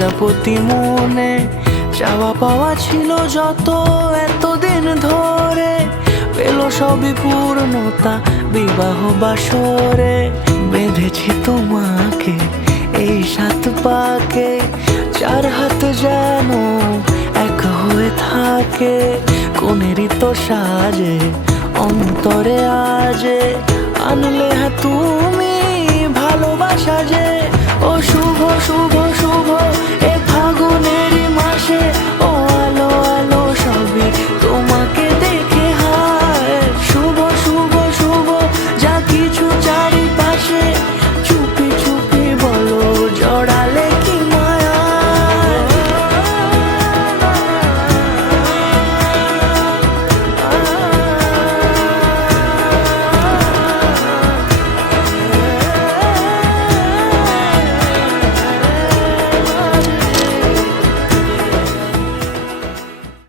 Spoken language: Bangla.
প্রজাপতি মনে চাওয়া পাওয়া ছিল যত এতদিন ধরে, পেল সবই পূর্ণতা বিবাহ বাসরে। বেঁধেছি তোমাকে এই 7 পাকে, 4 হাত যেন এক হয়ে থাকে। কোনেরই তো সাজে অন্তরে আজে আনলে তুমি ভালোবাসা যে। ও শুভ শুভ